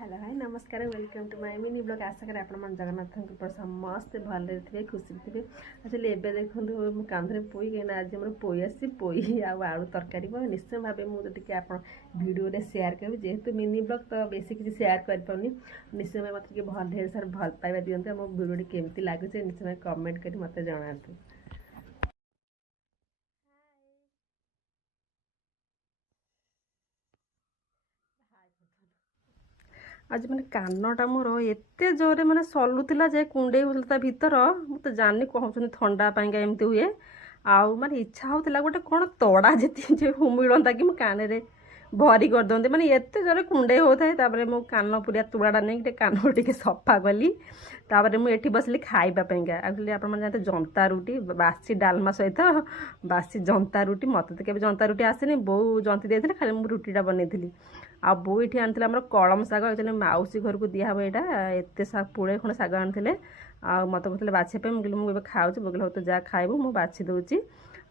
Hello hi नमस्कार welcome to my mini blog आशा करें आप जगन्नाथ कृपा समस्ते भले थे खुशी थे एक्चुअली एवं देखो कांधे पोई कहीं आज मोर पोई आसी पोई आलू तरकारी निश्चय भाव मुझे आप भिडियो सेयार करी जेहेतु मिनी ब्लॉग तो बेसी किसी सेयार कर निश्चय भाव मतलब भल ढेर सारा भल पाइबा दिखाते मो भिडियो केमती लगुच निश्चय कमेंट कर मत जनातु। आज मैंने कानटा मोर एत जोरे मैंने सलुला जे कुंडे होता भीतर मुझे जानी कहते थंडा एमती हुए आउ माने इच्छा होता गोटे कौन तड़ा जी मिलता कि कान में भरी करदे मैंने एत जोरे कुंडे होता है मो कान पूरा तुड़ाटा नहीं कान टे सफा कली मुझे बसली खावाई एक्चुअली आप जानते जंता रुटी बासी डालमा सहित बासी जंता रुटी मत तो केवल जंता रुटी आसेनी बो जंती देते खाली मुझे रुटीटा बनई आ बो ये आनी आम कलम शाग एक्चुअली मौसी घर को दिहब यहाँ एत पुड़े खंड शाग आनी आ मत कहते बाछे मुझे खाऊँ बोले तो जहाँ खाइबू मुझे बाछी दूची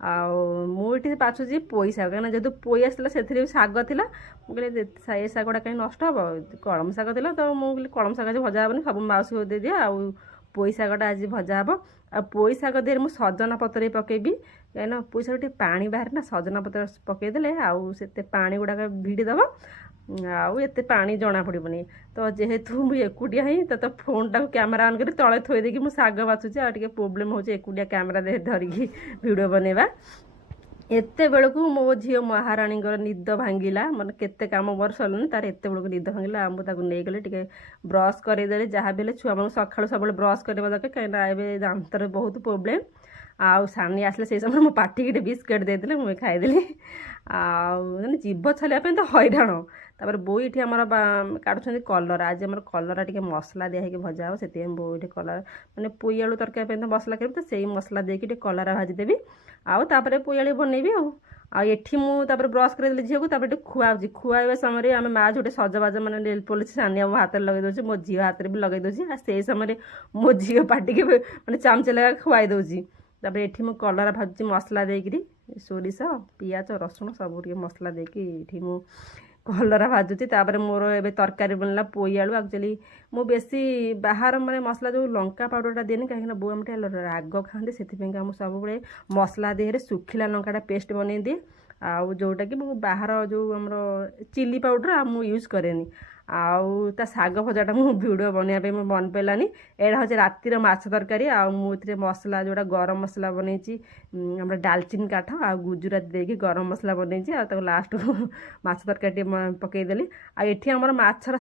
मुझे बाछुची पोई शाग कहीं जेहतु पोई आसला से शाग था मुझे ये शागटा कहीं नष्ट हम कलम शाग था तो मुझे कलम शाग आज भजा हेनी सब मौसी को दे दिए आउ पोई शागटा आज भजा हे आ पोई शाग देहर मुझे सजना पतर पकेबी कहीं पोई शाग पानी बाहर ना सजना पतर पकईदे आउ से पानी गुड़ाक भिड़ीदब आउ एत पानी जना पड़ोनी तो जेहेतु मुझे एकुटिया ही तो फोन टाक कैमेरा ऑन कर तले थोड़ी मुझे शाग बाछुची आ प्रोब्लेम हो एकुटिया कैमेरा धरिकी वीडियो बनवा एत बेलू मो झी महाराणी निद भांगला मतलब केते कम मोर सरलुनि तार एत बेलू निद भांगला मुझे नहीं गली टे ब्रश करदे जहाँ भी छुआ मैं सका सब ब्रश करवा दरकार कहीं दांतर बहुत प्रोब्लेम आउ सानी आसले से समय मो पाटी के बिस्किट देते मुझे खाईदेली आने जीभ छालिया तो हैरान तापर बो ये आम काटुं कलर आज आम कलर टे मसला दिखाई भजा हो से बो ये कलर मैंने पोई आलू तरकारी तो मसला करी तो से मसला देकी कलर भाजीदेवी आउे पोई आलू बनइबी आठी मुझे ब्रश कर झील को खुआऊँ खुआवा समय आम माँ जो सजबाज मैंने नेल पॉलिश सानिया मो हाथ में लगे दूसरी मो झील हाथ में भी लगे दूसरी से समय मो झील पाटी के मैंने चामचे लगा खुआई दूसरी ये मुझे कलर भाजुची मसला देकरी सोरिष पियाज रसुण सब मसला देकी मु कलर भाजुची मोर ए तरकारी बनला पोई आलू एक्चुअली मु बेसी बाहर माने मसला जो लंका पाउडरटा देनी कहीं बो आम राग खाते से सब मसला देहरे सुखिला लंकाटा पेस्ट बनई दिए आउ जोटा कि बाहर जो आम चिली पाउडर मु यूज करेनी आउ ता साग भजाटा मु वीडियो बनवाई मन पानी एटा हूँ रातिर माछ तरकारी आउे मसला जोड़ा गरम मसला बनई आम डालचिन काठ आ गुजरात देकी गरम मसला बनई लास्ट माछ तरकारी पकईदेली आम माछर